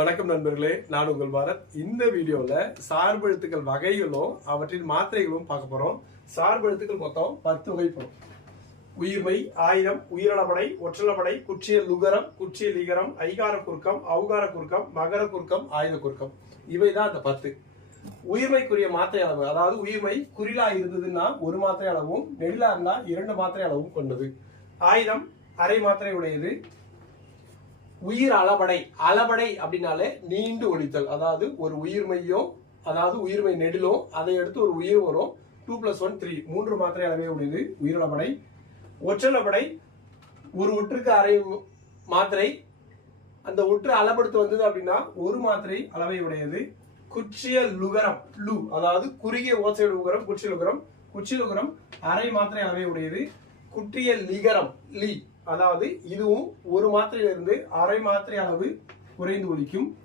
வணக்கம் நண்பர்களே நான் உங்கள் பாரத். இந்த வீடியோல சார்பு எழுத்துக்கள் வகைகளும் அவற்றின் மாத்திரைகளும் பார்க்க போகிறோம் சார்பு எழுத்துக்கள் மொத்தம் பத்து வகைப்படும். உயிர்மை ஆயிரம் உயிரளபடை ஒற்றளபடை குற்றிய லுகரம் குற்றிய லிகரம் ஐகார குறுக்கம் அவுகார குறுக்கம் மகர குறுக்கம் ஆயுத குறுக்கம். இவைதான் அந்த பத்து. உயிர்மைக்குரிய மாத்திரை அளவு அதாவது உயிர்மை குறிலா இருந்ததுன்னா ஒரு மாத்திரை அளவும் நெல்லா இருந்தா இரண்டு மாத்திரை அளவும் கொண்டது. ஆயிரம் அரை மாத்திரை உடையது. உயிர் அளபடை அளபடை அப்படின்னாலே நீண்டு ஒழித்தல். அதாவது ஒரு உயிர்மையும் அதாவது உயிர்மை நெடிலும் அதை எடுத்து ஒரு உயிர் வரும். டூ பிளஸ் ஒன் த்ரீ மூன்று மாத்திரை அளவே உடையது. உயிரளபடை ஒற்றளபடை ஒரு உற்றுக்கு அரை மாத்திரை. அந்த உற்று அளபடுத்து வந்தது அப்படின்னா ஒரு மாத்திரை அளவை உடையது. குற்றிய லுகரம் லு. அதாவது குறுகிய ஓசையோட உகரம் குற்றிய லுகரம். குற்றிய லுகரம் அரை மாத்திரை அளவை உடையது. குற்றிய லிகரம் லி. அதாவது இதுவும் ஒரு மாத்திரையிலிருந்து அரை மாத்திரை அளவு குறைந்து ஒலிக்கும்.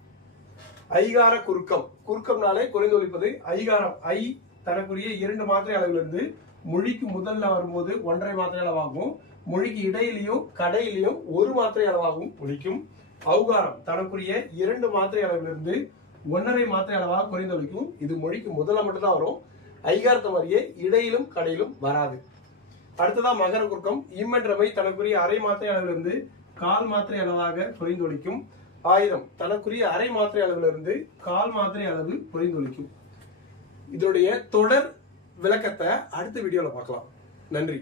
ஐகார குறுக்கம். குறுக்கம்னாலே குறைந்து ஒலிப்பது ஐகாரம். ஐ தனக்குரிய இரண்டு மாத்திரை அளவிலிருந்து மொழிக்கு முதல்ல வரும்போது ஒன்றரை மாத்திரை அளவாகும். மொழிக்கு இடையிலையும் கடையிலையும் ஒரு மாத்திரை அளவாகவும் ஒழிக்கும் அவுகாரம். தனக்குரிய இரண்டு மாத்திரை அளவிலிருந்து ஒன்றரை மாத்திரை அளவாக குறைந்து ஒழிக்கும் இது மொழிக்கு முதல்ல மட்டும்தான் வரும். ஐகாரத்தை மாதிரியே இடையிலும் கடையிலும் வராது. அடுத்ததா மகர குறுக்கம். இம்மென்றவை தனக்குரிய அரை மாத்திரை அளவிலிருந்து கால் மாத்திரை அளவாக பொறிந்தொழிக்கும் ஆயுதம் தனக்குரிய அரை மாத்திரை அளவிலிருந்து கால் மாத்திரை அளவு பொறிந்தொழிக்கும் இதனுடைய தொடர் விளக்கத்தை அடுத்த வீடியோல பார்க்கலாம். நன்றி.